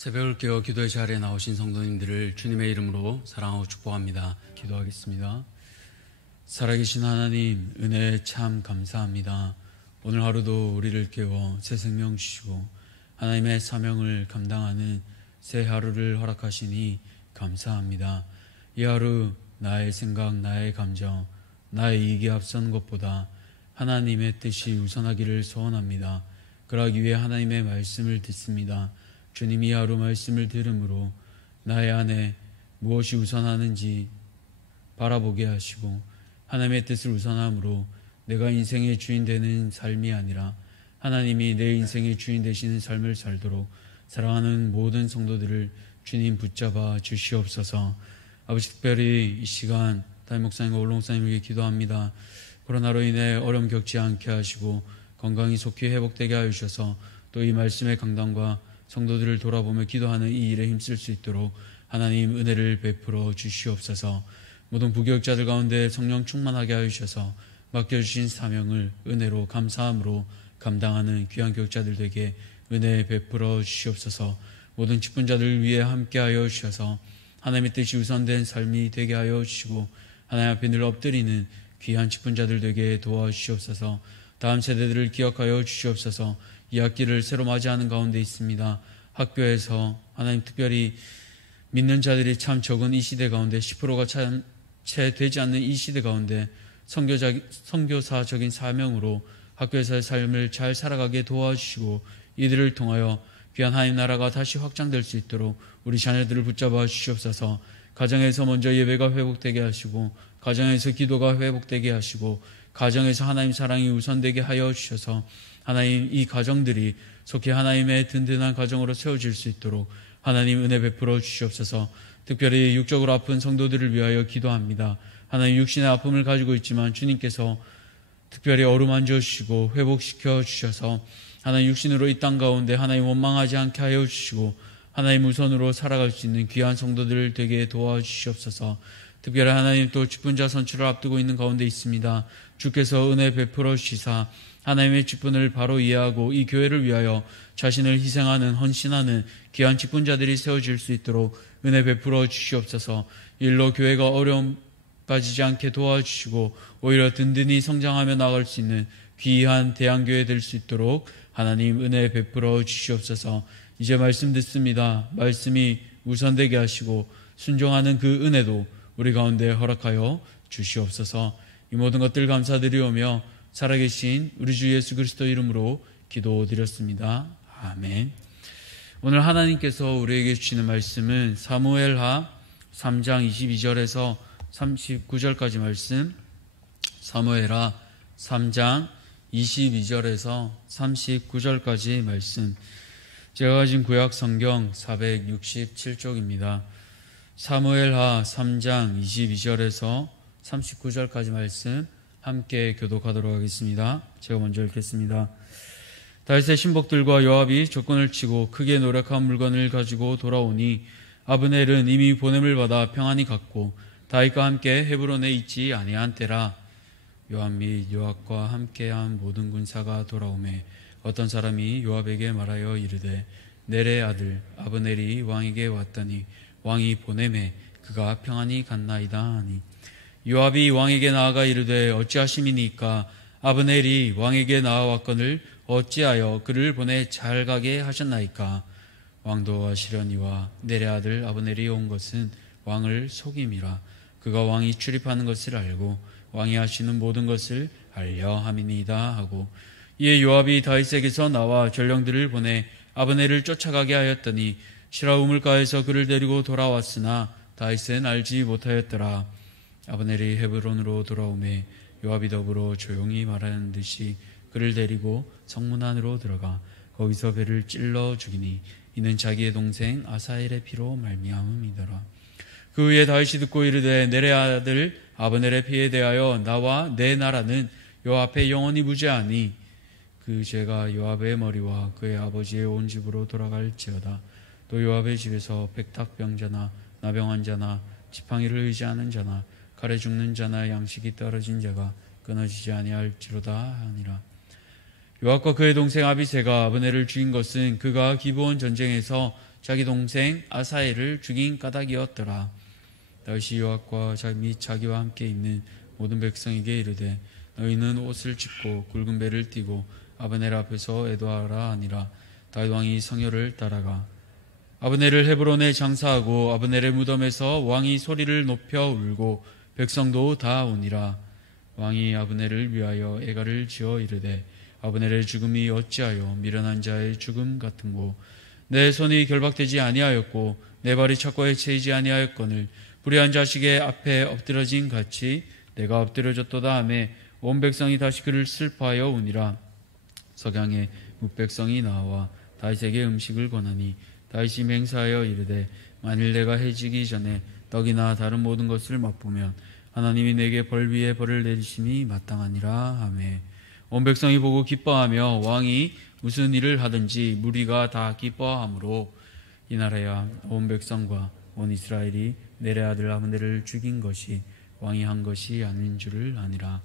새벽을 깨워 기도의 자리에 나오신 성도님들을 주님의 이름으로 사랑하고 축복합니다. 기도하겠습니다. 살아계신 하나님, 은혜에 참 감사합니다. 오늘 하루도 우리를 깨워 새 생명 주시고 하나님의 사명을 감당하는 새 하루를 허락하시니 감사합니다. 이 하루 나의 생각, 나의 감정, 나의 이익이 앞선 것보다 하나님의 뜻이 우선하기를 소원합니다. 그러기 위해 하나님의 말씀을 듣습니다. 주님이 이 하루 말씀을 들음으로 나의 안에 무엇이 우선하는지 바라보게 하시고 하나님의 뜻을 우선함으로 내가 인생의 주인 되는 삶이 아니라 하나님이 내 인생의 주인 되시는 삶을 살도록 사랑하는 모든 성도들을 주님 붙잡아 주시옵소서. 아버지, 특별히 이 시간 담임 목사님과 올롱 목사님을 위해 기도합니다. 코로나로 인해 어려움 겪지 않게 하시고 건강이 속히 회복되게 하여 주셔서 또 이 말씀의 강단과 성도들을 돌아보며 기도하는 이 일에 힘쓸 수 있도록 하나님 은혜를 베풀어 주시옵소서. 모든 부교육자들 가운데 성령 충만하게 하여 주셔서 맡겨주신 사명을 은혜로 감사함으로 감당하는 귀한 교육자들 되게 은혜 베풀어 주시옵소서. 모든 직분자들을 위해 함께하여 주셔서 하나님의 뜻이 우선된 삶이 되게 하여 주시고 하나님 앞에 늘 엎드리는 귀한 직분자들 되게 도와주시옵소서. 다음 세대들을 기억하여 주시옵소서. 이 학기를 새로 맞이하는 가운데 있습니다. 학교에서 하나님 특별히 믿는 자들이 참 적은 이 시대 가운데 10%가 채 되지 않는 이 시대 가운데 선교사적인 사명으로 학교에서의 삶을 잘 살아가게 도와주시고 이들을 통하여 귀한 하나님 나라가 다시 확장될 수 있도록 우리 자녀들을 붙잡아 주시옵소서. 가정에서 먼저 예배가 회복되게 하시고 가정에서 기도가 회복되게 하시고 가정에서 하나님 사랑이 우선되게 하여 주셔서 하나님 이 가정들이 속히 하나님의 든든한 가정으로 세워질 수 있도록 하나님 은혜 베풀어 주시옵소서. 특별히 육적으로 아픈 성도들을 위하여 기도합니다. 하나님 육신의 아픔을 가지고 있지만 주님께서 특별히 어루만져 주시고 회복시켜 주셔서 하나님 육신으로 이 땅 가운데 하나님 원망하지 않게 하여 주시고 하나님 우선으로 살아갈 수 있는 귀한 성도들 되게 도와주시옵소서. 특별히 하나님 또 직분자 선출을 앞두고 있는 가운데 있습니다. 주께서 은혜 베풀어 주시사 하나님의 직분을 바로 이해하고 이 교회를 위하여 자신을 희생하는 헌신하는 귀한 직분자들이 세워질 수 있도록 은혜 베풀어 주시옵소서. 일로 교회가 어려움 빠지지 않게 도와주시고 오히려 든든히 성장하며 나아갈 수 있는 귀한 대안교회 될 수 있도록 하나님 은혜 베풀어 주시옵소서. 이제 말씀 듣습니다. 말씀이 우선되게 하시고 순종하는 그 은혜도 우리 가운데 허락하여 주시옵소서. 이 모든 것들 감사드리오며 살아계신 우리 주 예수 그리스도 이름으로 기도드렸습니다. 아멘. 오늘 하나님께서 우리에게 주시는 말씀은 사무엘하 3장 22절에서 39절까지 말씀, 사무엘하 3장 22절에서 39절까지 말씀. 제가 가진 구약 성경 467쪽입니다. 사무엘하 3장 22절에서 39절까지 말씀 함께 교독하도록 하겠습니다. 제가 먼저 읽겠습니다. 다윗의 신복들과 요압이 적군을 치고 크게 노력한 물건을 가지고 돌아오니 아브넬은 이미 보냄을 받아 평안히 갔고 다윗과 함께 헤브론에 있지 아니한 때라. 요압 및 요압과 함께한 모든 군사가 돌아오매 어떤 사람이 요압에게 말하여 이르되 넬의 아들 아브넬이 왕에게 왔더니 왕이 보냄에 그가 평안히 갔나이다 하니 요압이 왕에게 나아가 이르되 어찌하심이니까 아브넬이 왕에게 나아왔거늘 어찌하여 그를 보내 잘 가게 하셨나이까. 왕도 아시려니와 넬의 아들 아브넬이 온 것은 왕을 속임이라. 그가 왕이 출입하는 것을 알고 왕이 하시는 모든 것을 알려 함이니이다 하고 이에 요압이 다윗에게서 나와 전령들을 보내 아브넬을 쫓아가게 하였더니 시라 우물가에서 그를 데리고 돌아왔으나 다윗은 알지 못하였더라. 아브넬이 헤브론으로 돌아오매 요압이 더불어 조용히 말하는 듯이 그를 데리고 성문 안으로 들어가 거기서 배를 찔러 죽이니 이는 자기의 동생 아사엘의 피로 말미암음이더라. 그 후에 다윗이 듣고 이르되 넬의 아들 아브넬의 피에 대하여 나와 내 나라는 요압 앞에 영원히 무죄하니 그 죄가 요압의 머리와 그의 아버지의 온 집으로 돌아갈지어다. 또 요압의 집에서 백탁병자나 나병한 자나 지팡이를 의지하는 자나 칼에 죽는 자나 양식이 떨어진 자가 끊어지지 아니할지로다 하니라. 요압과 그의 동생 아비새가 아브넬을 죽인 것은 그가 기브온 전쟁에서 자기 동생 아사엘을 죽인 까닭이었더라. 다윗이 요압과 및 자기와 함께 있는 모든 백성에게 이르되 너희는 옷을 찢고 굵은 배를 띠고 아브넬 앞에서 애도하라 하니라. 다윗 왕이 성요를 따라가 아브넬을 헤브론에 장사하고 아브넬의 무덤에서 왕이 소리를 높여 울고 백성도 다 오니라. 왕이 아브넬을 위하여 애가를 지어 이르되 아브넬의 죽음이 어찌하여 미련한 자의 죽음 같은고 내 손이 결박되지 아니하였고 내 발이 착고에 채이지 아니하였거늘 불의한 자식의 앞에 엎드러진 같이 내가 엎드려졌도다 하며 온 백성이 다시 그를 슬퍼하여 우니라. 석양에 뭇백성이 나와 다윗에게 음식을 권하니 다윗이 맹세하여 이르되 만일 내가 해지기 전에 떡이나 다른 모든 것을 맛보면 하나님이 내게 벌 위에 벌을 내리심이 마땅하니라 하매 온 백성이 보고 기뻐하며 왕이 무슨 일을 하든지 무리가 다 기뻐하므로 이 나라야 온 백성과 온 이스라엘이 넬의 아들 아브넬을 죽인 것이 왕이 한 것이 아닌 줄을 아니라.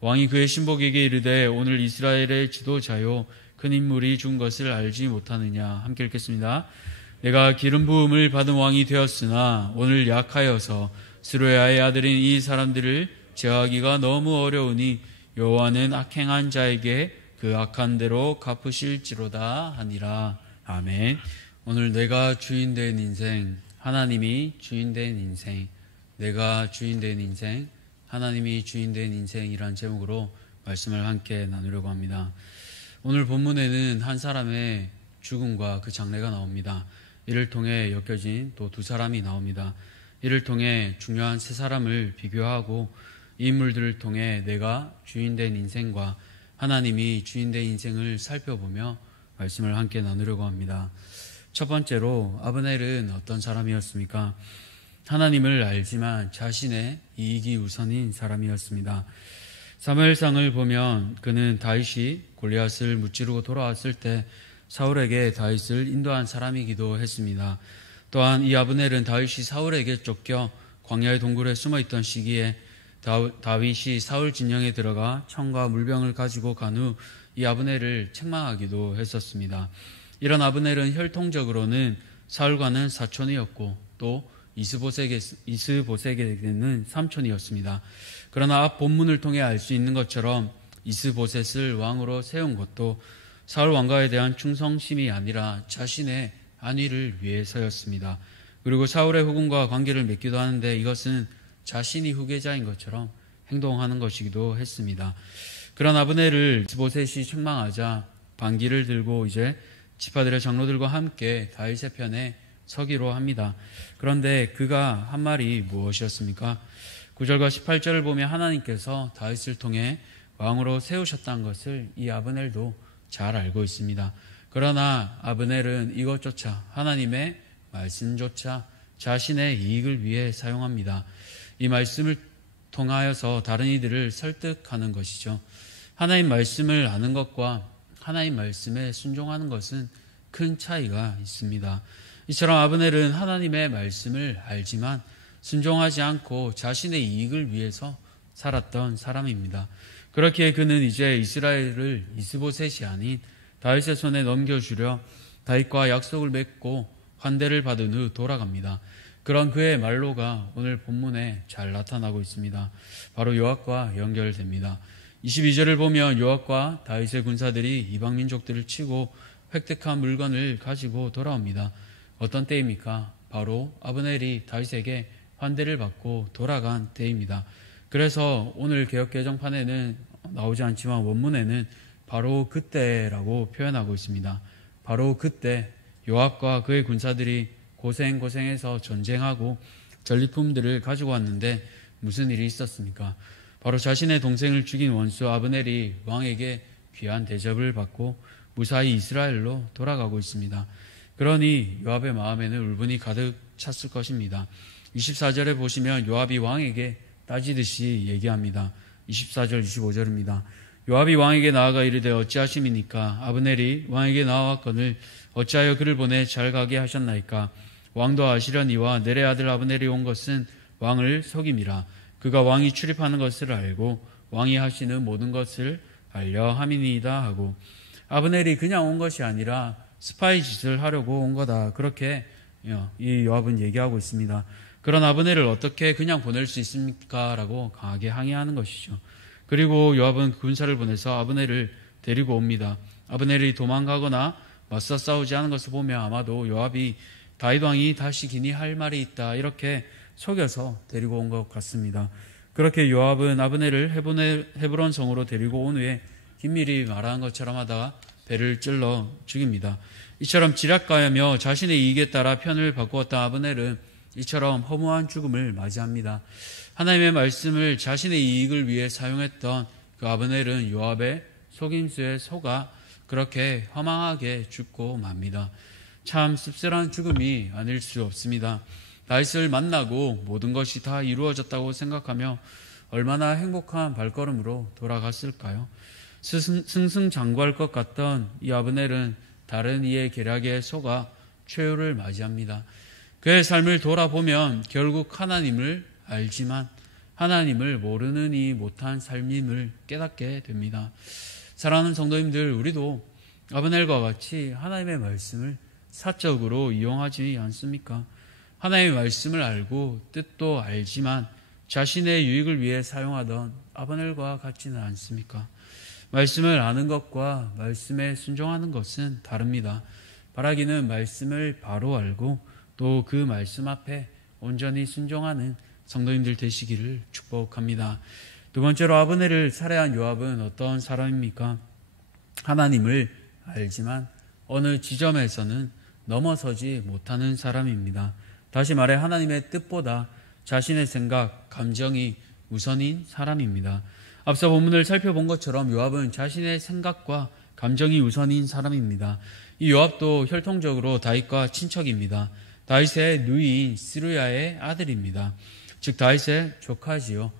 왕이 그의 신복에게 이르되 오늘 이스라엘의 지도자요 큰 인물이 죽은 것을 알지 못하느냐. 함께 읽겠습니다. 내가 기름 부음을 받은 왕이 되었으나 오늘 약하여서 스루야의 아들인 이 사람들을 제어하기가 너무 어려우니 여호와는 악행한 자에게 그 악한 대로 갚으실지로다 하니라. 아멘. 오늘 내가 주인 된 인생, 하나님이 주인 된 인생, 내가 주인 된 인생, 하나님이 주인 된 인생이란 제목으로 말씀을 함께 나누려고 합니다. 오늘 본문에는 한 사람의 죽음과 그 장례가 나옵니다. 이를 통해 엮여진 또 두 사람이 나옵니다. 이를 통해 중요한 세 사람을 비교하고 이 인물들을 통해 내가 주인 된 인생과 하나님이 주인 된 인생을 살펴보며 말씀을 함께 나누려고 합니다. 첫 번째로 아브넬은 어떤 사람이었습니까? 하나님을 알지만 자신의 이익이 우선인 사람이었습니다. 사무엘상을 보면 그는 다윗이 골리앗을 무찌르고 돌아왔을 때 사울에게 다윗을 인도한 사람이기도 했습니다. 또한 이 아브넬은 다윗이 사울에게 쫓겨 광야의 동굴에 숨어있던 시기에 다윗이 사울 진영에 들어가 청과 물병을 가지고 간 후 이 아브넬을 책망하기도 했었습니다. 이런 아브넬은 혈통적으로는 사울과는 사촌이었고 또 이스보셋에게는 삼촌이었습니다. 그러나 앞 본문을 통해 알 수 있는 것처럼 이스보셋을 왕으로 세운 것도 사울 왕가에 대한 충성심이 아니라 자신의 안위를 위해서였습니다. 그리고 사울의 후궁과 관계를 맺기도 하는데 이것은 자신이 후계자인 것처럼 행동하는 것이기도 했습니다. 그런 아브넬을 이스보셋이 책망하자 반기를 들고 이제 지파들의 장로들과 함께 다윗의 편에 서기로 합니다. 그런데 그가 한 말이 무엇이었습니까? 9절과 18절을 보면 하나님께서 다윗을 통해 왕으로 세우셨다는 것을 이 아브넬도 잘 알고 있습니다. 그러나 아브넬은 이것조차 하나님의 말씀조차 자신의 이익을 위해 사용합니다. 이 말씀을 통하여서 다른 이들을 설득하는 것이죠. 하나님 말씀을 아는 것과 하나님 말씀에 순종하는 것은 큰 차이가 있습니다. 이처럼 아브넬은 하나님의 말씀을 알지만 순종하지 않고 자신의 이익을 위해서 살았던 사람입니다. 그렇기에 그는 이제 이스라엘을 이스보셋이 아닌 다윗의 손에 넘겨주려 다윗과 약속을 맺고 환대를 받은 후 돌아갑니다. 그런 그의 말로가 오늘 본문에 잘 나타나고 있습니다. 바로 요압과 연결됩니다. 22절을 보면 요압과 다윗의 군사들이 이방 민족들을 치고 획득한 물건을 가지고 돌아옵니다. 어떤 때입니까? 바로 아브넬이 다윗에게 환대를 받고 돌아간 때입니다. 그래서 오늘 개역 개정판에는 나오지 않지만 원문에는 바로 그때라고 표현하고 있습니다. 바로 그때 요압과 그의 군사들이 고생해서 전쟁하고 전리품들을 가지고 왔는데 무슨 일이 있었습니까? 바로 자신의 동생을 죽인 원수 아브넬이 왕에게 귀한 대접을 받고 무사히 이스라엘로 돌아가고 있습니다. 그러니 요압의 마음에는 울분이 가득 찼을 것입니다. 24절에 보시면 요압이 왕에게 따지듯이 얘기합니다. 24절 25절입니다. 요압이 왕에게 나아가 이르되 어찌하심이니까? 아브넬이 왕에게 나아왔거늘 어찌하여 그를 보내 잘 가게 하셨나이까? 왕도 아시려니와 넬의 아들 아브넬이 온 것은 왕을 속임이라. 그가 왕이 출입하는 것을 알고 왕이 하시는 모든 것을 알려 함이니이다 하고, 아브넬이 그냥 온 것이 아니라 스파이 짓을 하려고 온 거다. 그렇게 이 요압은 얘기하고 있습니다. 그런 아브넬을 어떻게 그냥 보낼 수 있습니까? 라고 강하게 항의하는 것이죠. 그리고 요압은 군사를 보내서 아브넬을 데리고 옵니다. 아브넬이 도망가거나 맞서 싸우지 않은 것을 보면 아마도 요압이 다윗 왕이 다시 기니 할 말이 있다 이렇게 속여서 데리고 온 것 같습니다. 그렇게 요압은 아브넬을 헤브론 성으로 데리고 온 후에 긴밀히 말한 것처럼 하다가 배를 찔러 죽입니다. 이처럼 지략가하며 자신의 이익에 따라 편을 바꾸었던 아브넬은 이처럼 허무한 죽음을 맞이합니다. 하나님의 말씀을 자신의 이익을 위해 사용했던 그 아브넬은 요압의 속임수에 속아 그렇게 허망하게 죽고 맙니다. 참 씁쓸한 죽음이 아닐 수 없습니다. 다윗을 만나고 모든 것이 다 이루어졌다고 생각하며 얼마나 행복한 발걸음으로 돌아갔을까요? 승승장구할 것 같던 이 아브넬은 다른 이의 계략에 속아 최후를 맞이합니다. 그의 삶을 돌아보면 결국 하나님을 알지만 하나님을 모르는 이 못한 삶임을 깨닫게 됩니다. 사랑하는 성도님들, 우리도 아브넬과 같이 하나님의 말씀을 사적으로 이용하지 않습니까? 하나님의 말씀을 알고 뜻도 알지만 자신의 유익을 위해 사용하던 아브넬과 같지는 않습니까? 말씀을 아는 것과 말씀에 순종하는 것은 다릅니다. 바라기는 말씀을 바로 알고 또 그 말씀 앞에 온전히 순종하는 성도님들 되시기를 축복합니다. 두 번째로 아브넬을 살해한 요압은 어떤 사람입니까? 하나님을 알지만 어느 지점에서는 넘어서지 못하는 사람입니다. 다시 말해 하나님의 뜻보다 자신의 생각, 감정이 우선인 사람입니다. 앞서 본문을 살펴본 것처럼 요압은 자신의 생각과 감정이 우선인 사람입니다. 이 요압도 혈통적으로 다윗과 친척입니다. 다윗의 누이인 스루야의 아들입니다. 즉 다윗의 조카지요.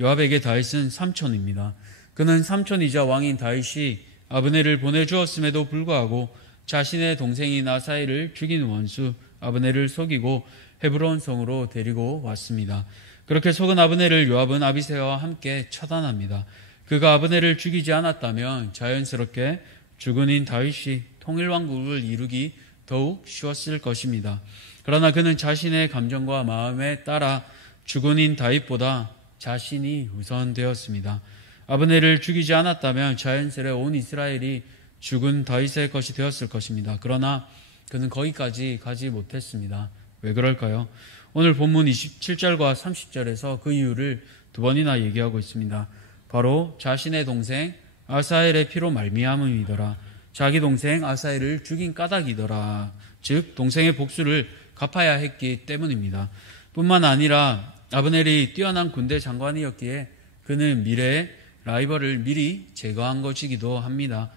요압에게 다윗은 삼촌입니다. 그는 삼촌이자 왕인 다윗이 아브넬을 보내주었음에도 불구하고 자신의 동생인 아사엘을 죽인 원수 아브넬을 속이고 헤브론 성으로 데리고 왔습니다. 그렇게 속은 아브넬을 요압은 아비새와 함께 처단합니다. 그가 아브넬을 죽이지 않았다면 자연스럽게 주군인 다윗이 통일왕국을 이루기 더욱 쉬웠을 것입니다. 그러나 그는 자신의 감정과 마음에 따라 주군인 다윗보다 자신이 우선되었습니다. 아브넬을 죽이지 않았다면 자연스레 온 이스라엘이 죽은 다윗의 것이 되었을 것입니다. 그러나 그는 거기까지 가지 못했습니다. 왜 그럴까요? 오늘 본문 27절과 30절에서 그 이유를 두 번이나 얘기하고 있습니다. 바로 자신의 동생 아사엘의 피로 말미암음이더라. 자기 동생 아사엘을 죽인 까닭이더라. 즉 동생의 복수를 갚아야 했기 때문입니다. 뿐만 아니라 아브넬이 뛰어난 군대 장관이었기에 그는 미래의 라이벌을 미리 제거한 것이기도 합니다.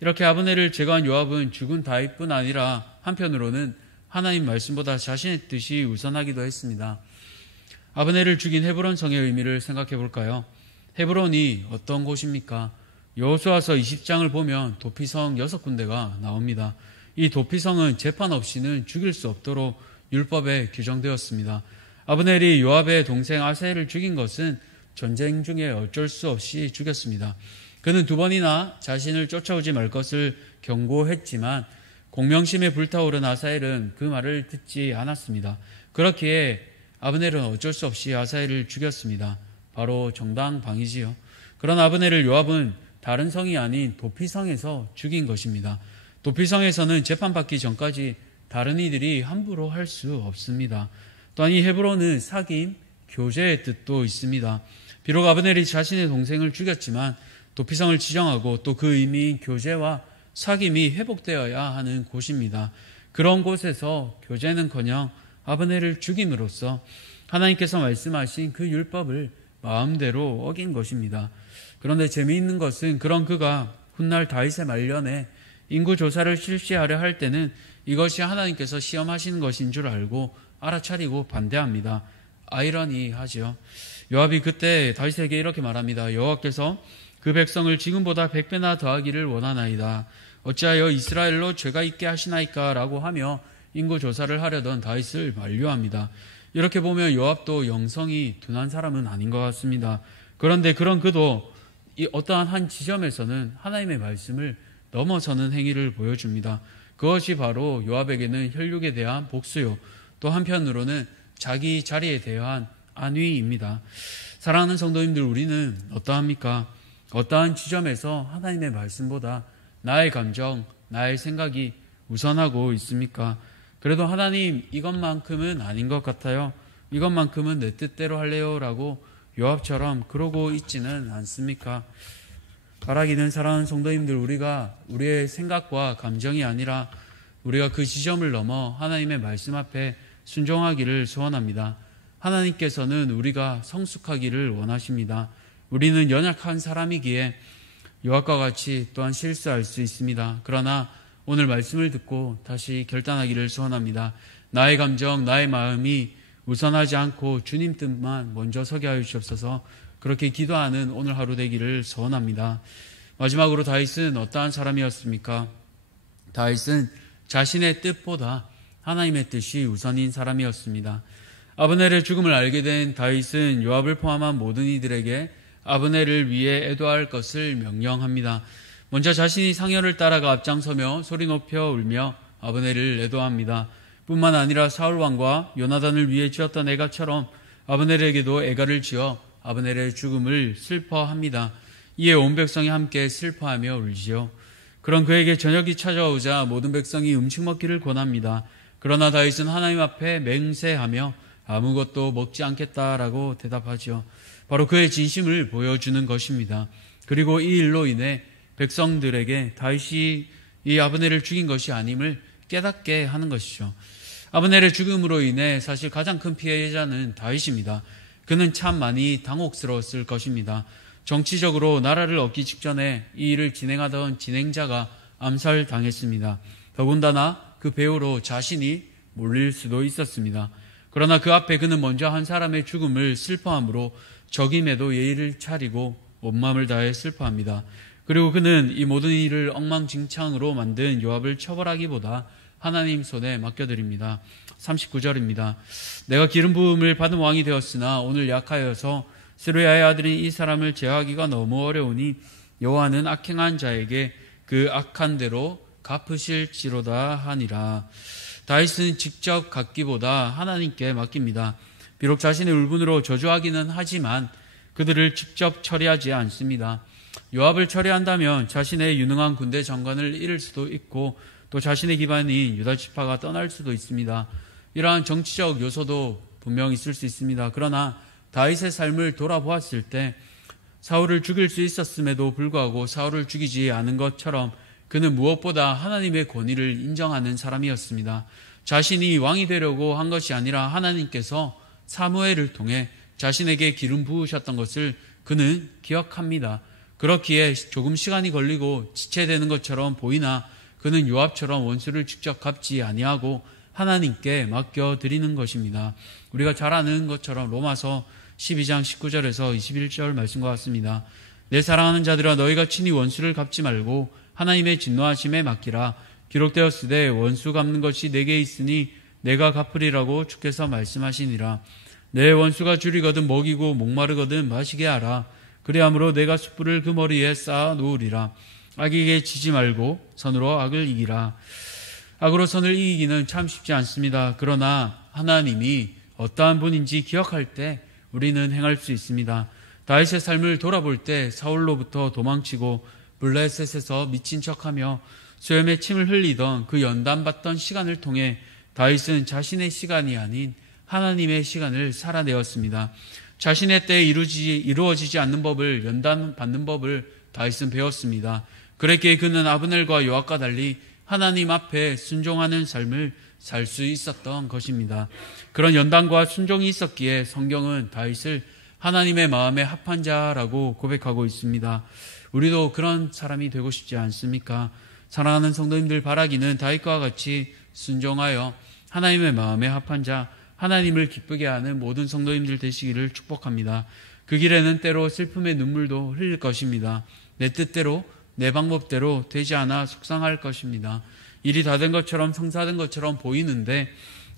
이렇게 아브넬을 제거한 요압은 죽은 다윗뿐 아니라 한편으로는 하나님 말씀보다 자신의 뜻이 우선하기도 했습니다. 아브넬을 죽인 헤브론 성의 의미를 생각해 볼까요? 헤브론이 어떤 곳입니까? 여호수아서 20장을 보면 도피성 6군데가 나옵니다. 이 도피성은 재판 없이는 죽일 수 없도록 율법에 규정되었습니다. 아브넬이 요압의 동생 아사엘을 죽인 것은 전쟁 중에 어쩔 수 없이 죽였습니다. 그는 두 번이나 자신을 쫓아오지 말 것을 경고했지만 공명심에 불타오른 아사엘은 그 말을 듣지 않았습니다. 그렇기에 아브넬은 어쩔 수 없이 아사엘을 죽였습니다. 바로 정당방위지요. 그런 아브넬을 요압은 다른 성이 아닌 도피성에서 죽인 것입니다. 도피성에서는 재판받기 전까지 다른 이들이 함부로 할 수 없습니다. 또한 이 헤브론은 사귐, 교제의 뜻도 있습니다. 비록 아브넬이 자신의 동생을 죽였지만 도피성을 지정하고 또 그 의미인 교제와 사귐이 회복되어야 하는 곳입니다. 그런 곳에서 교제는커녕 아브넬을 죽임으로써 하나님께서 말씀하신 그 율법을 마음대로 어긴 것입니다. 그런데 재미있는 것은 그런 그가 훗날 다윗의 말년에 인구조사를 실시하려 할 때는 이것이 하나님께서 시험하시는 것인 줄 알고 알아차리고 반대합니다. 아이러니하죠. 요압이 그때 다윗에게 이렇게 말합니다. 여호와께서 그 백성을 지금보다 100배나 더하기를 원하나이다. 어찌하여 이스라엘로 죄가 있게 하시나이까? 라고 하며 인구조사를 하려던 다윗을 만류합니다. 이렇게 보면 요압도 영성이 둔한 사람은 아닌 것 같습니다. 그런데 그런 그도 이 어떠한 한 지점에서는 하나님의 말씀을 넘어서는 행위를 보여줍니다. 그것이 바로 요압에게는 혈육에 대한 복수요, 또 한편으로는 자기 자리에 대한 안위입니다. 사랑하는 성도님들, 우리는 어떠합니까? 어떠한 지점에서 하나님의 말씀보다 나의 감정, 나의 생각이 우선하고 있습니까? 그래도 하나님, 이것만큼은 아닌 것 같아요. 이것만큼은 내 뜻대로 할래요 라고 요압처럼 그러고 있지는 않습니까? 바라기는, 사랑하는 성도님들, 우리가 우리의 생각과 감정이 아니라 우리가 그 지점을 넘어 하나님의 말씀 앞에 순종하기를 소원합니다. 하나님께서는 우리가 성숙하기를 원하십니다. 우리는 연약한 사람이기에 요압과 같이 또한 실수할 수 있습니다. 그러나 오늘 말씀을 듣고 다시 결단하기를 소원합니다. 나의 감정, 나의 마음이 우선하지 않고 주님 뜻만 먼저 서게 하여 주옵소서. 그렇게 기도하는 오늘 하루 되기를 소원합니다. 마지막으로 다윗은 어떠한 사람이었습니까? 다윗은 자신의 뜻보다 하나님의 뜻이 우선인 사람이었습니다. 아브넬의 죽음을 알게 된 다윗은 요압을 포함한 모든 이들에게 아브넬을 위해 애도할 것을 명령합니다. 먼저 자신이 상현을 따라가 앞장서며 소리 높여 울며 아브넬을 애도합니다. 뿐만 아니라 사울왕과 요나단을 위해 지었던 애가처럼 아브넬에게도 애가를 지어 아브넬의 죽음을 슬퍼합니다. 이에 온 백성이 함께 슬퍼하며 울지요. 그런 그에게 저녁이 찾아오자 모든 백성이 음식 먹기를 권합니다. 그러나 다윗은 하나님 앞에 맹세하며 아무것도 먹지 않겠다라고 대답하지요. 바로 그의 진심을 보여주는 것입니다. 그리고 이 일로 인해 백성들에게 다윗이 이 아브넬을 죽인 것이 아님을 깨닫게 하는 것이죠. 아브넬의 죽음으로 인해 사실 가장 큰 피해자는 다윗입니다. 그는 참 많이 당혹스러웠을 것입니다. 정치적으로 나라를 얻기 직전에 이 일을 진행하던 진행자가 암살당했습니다. 더군다나 그 배후로 자신이 몰릴 수도 있었습니다. 그러나 그 앞에 그는 먼저 한 사람의 죽음을 슬퍼함으로 적임에도 예의를 차리고 온 마음을 다해 슬퍼합니다. 그리고 그는 이 모든 일을 엉망진창으로 만든 요압을 처벌하기보다 하나님 손에 맡겨드립니다. 39절입니다. 내가 기름 부음을 받은 왕이 되었으나 오늘 약하여서 스루야의 아들인 이 사람을 제어하기가 너무 어려우니 여호와는 악행한 자에게 그 악한 대로 갚으실지로다 하니라. 다윗은 직접 갚기보다 하나님께 맡깁니다. 비록 자신의 울분으로 저주하기는 하지만 그들을 직접 처리하지 않습니다. 요압을 처리한다면 자신의 유능한 군대 장관을 잃을 수도 있고 또 자신의 기반인 유다 지파가 떠날 수도 있습니다. 이러한 정치적 요소도 분명 있을 수 있습니다. 그러나 다윗의 삶을 돌아보았을 때 사울을 죽일 수 있었음에도 불구하고 사울을 죽이지 않은 것처럼 그는 무엇보다 하나님의 권위를 인정하는 사람이었습니다. 자신이 왕이 되려고 한 것이 아니라 하나님께서 사무엘을 통해 자신에게 기름 부으셨던 것을 그는 기억합니다. 그렇기에 조금 시간이 걸리고 지체되는 것처럼 보이나 그는 요압처럼 원수를 직접 갚지 아니하고 하나님께 맡겨드리는 것입니다. 우리가 잘 아는 것처럼 로마서 12장 19절에서 21절 말씀과 같습니다. 내 사랑하는 자들아, 너희가 친히 원수를 갚지 말고 하나님의 진노하심에 맡기라. 기록되었으되 원수 갚는 것이 내게 있으니 내가 갚으리라고 주께서 말씀하시니라. 내 원수가 줄이거든 먹이고 목마르거든 마시게 하라. 그리함으로 내가 숯불을 그 머리에 쌓아 놓으리라. 악에게 지지 말고 선으로 악을 이기라. 악으로 선을 이기기는 참 쉽지 않습니다. 그러나 하나님이 어떠한 분인지 기억할 때 우리는 행할 수 있습니다. 다윗의 삶을 돌아볼 때 사울로부터 도망치고 블레셋에서 미친 척하며 수염에 침을 흘리던 그 연단받던 시간을 통해 다윗은 자신의 시간이 아닌 하나님의 시간을 살아내었습니다. 자신의 때에 이루어지지 않는 법을, 연단받는 법을 다윗은 배웠습니다. 그랬기에 그는 아브넬과 요압과 달리 하나님 앞에 순종하는 삶을 살 수 있었던 것입니다. 그런 연단과 순종이 있었기에 성경은 다윗을 하나님의 마음에 합한 자라고 고백하고 있습니다. 우리도 그런 사람이 되고 싶지 않습니까? 사랑하는 성도님들, 바라기는 다윗과 같이 순종하여 하나님의 마음에 합한 자, 하나님을 기쁘게 하는 모든 성도님들 되시기를 축복합니다. 그 길에는 때로 슬픔의 눈물도 흘릴 것입니다. 내 뜻대로, 내 방법대로 되지 않아 속상할 것입니다. 일이 다 된 것처럼 성사된 것처럼 보이는데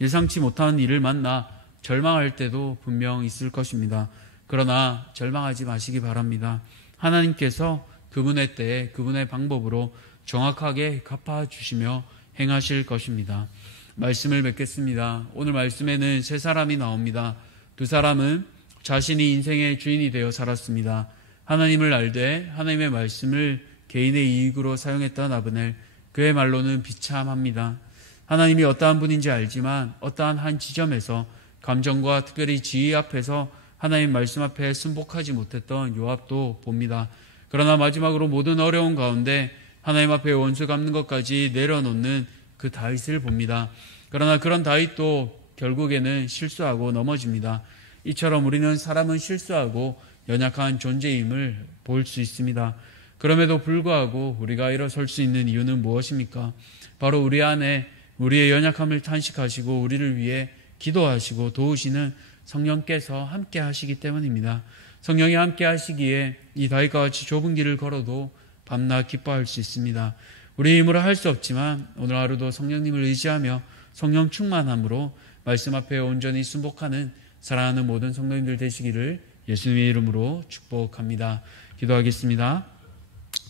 예상치 못한 일을 만나 절망할 때도 분명 있을 것입니다. 그러나 절망하지 마시기 바랍니다. 하나님께서 그분의 때에 그분의 방법으로 정확하게 갚아주시며 행하실 것입니다. 말씀을 맺겠습니다. 오늘 말씀에는 세 사람이 나옵니다. 두 사람은 자신이 인생의 주인이 되어 살았습니다. 하나님을 알되 하나님의 말씀을 개인의 이익으로 사용했던 아브넬, 그의 말로는 비참합니다. 하나님이 어떠한 분인지 알지만 어떠한 한 지점에서 감정과 특별히 지혜 앞에서 하나님 말씀 앞에 순복하지 못했던 요압도 봅니다. 그러나 마지막으로 모든 어려운 가운데 하나님 앞에 원수 갚는 것까지 내려놓는 그 다윗을 봅니다. 그러나 그런 다윗도 결국에는 실수하고 넘어집니다. 이처럼 우리는 사람은 실수하고 연약한 존재임을 볼 수 있습니다. 그럼에도 불구하고 우리가 일어설 수 있는 이유는 무엇입니까? 바로 우리 안에 우리의 연약함을 탄식하시고 우리를 위해 기도하시고 도우시는 성령께서 함께 하시기 때문입니다. 성령이 함께 하시기에 이 다윗과 같이 좁은 길을 걸어도 밤낮 기뻐할 수 있습니다. 우리 힘으로 할 수 없지만 오늘 하루도 성령님을 의지하며 성령 충만함으로 말씀 앞에 온전히 순복하는 사랑하는 모든 성도님들 되시기를 예수님의 이름으로 축복합니다. 기도하겠습니다.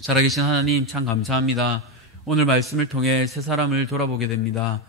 살아계신 하나님, 참 감사합니다. 오늘 말씀을 통해 세 사람을 돌아보게 됩니다.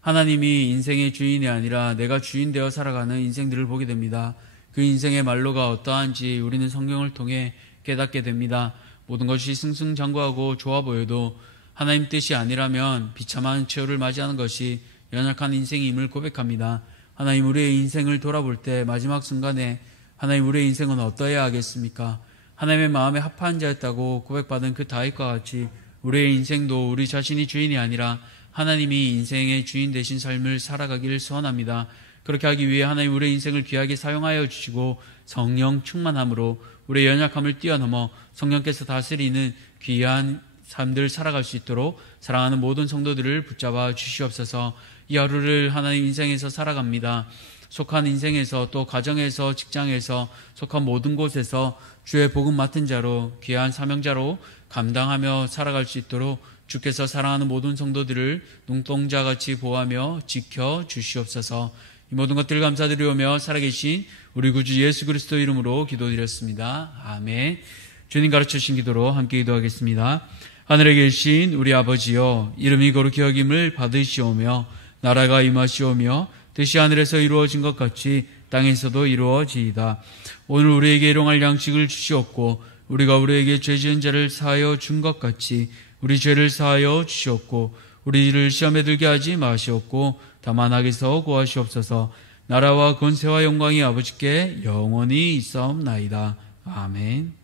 하나님이 인생의 주인이 아니라 내가 주인 되어 살아가는 인생들을 보게 됩니다. 그 인생의 말로가 어떠한지 우리는 성경을 통해 깨닫게 됩니다. 모든 것이 승승장구하고 좋아 보여도 하나님 뜻이 아니라면 비참한 최후를 맞이하는 것이 연약한 인생임을 고백합니다. 하나님, 우리의 인생을 돌아볼 때 마지막 순간에 하나님, 우리의 인생은 어떠해야 하겠습니까? 하나님의 마음에 합한 자였다고 고백받은 그 다윗과 같이 우리의 인생도 우리 자신이 주인이 아니라 하나님이 인생의 주인 되신 삶을 살아가기를 소원합니다. 그렇게 하기 위해 하나님, 우리의 인생을 귀하게 사용하여 주시고 성령 충만함으로 우리의 연약함을 뛰어넘어 성령께서 다스리는 귀한 삶들 살아갈 수 있도록 사랑하는 모든 성도들을 붙잡아 주시옵소서. 이 하루를 하나님 인생에서 살아갑니다. 속한 인생에서 또 가정에서 직장에서 속한 모든 곳에서 주의 복음 맡은 자로 귀한 사명자로 감당하며 살아갈 수 있도록 주께서 사랑하는 모든 성도들을 눈동자같이 보호하며 지켜 주시옵소서. 이 모든 것들을 감사드리오며 살아계신 우리 구주 예수 그리스도 이름으로 기도드렸습니다. 아멘. 주님 가르쳐주신 기도로 함께 기도하겠습니다. 하늘에 계신 우리 아버지여, 이름이 거룩히 여김을 받으시오며 나라가 임하시오며 뜻이 하늘에서 이루어진 것 같이 땅에서도 이루어지이다. 오늘 우리에게 일용할 양식을 주시옵고 우리가 우리에게 죄 지은 자를 사하여 준 것 같이 우리 죄를 사하여 주시옵고 우리를 시험에 들게 하지 마시옵고 다만 악에서 구하시옵소서. 나라와 권세와 영광이 아버지께 영원히 있사옵나이다. 아멘.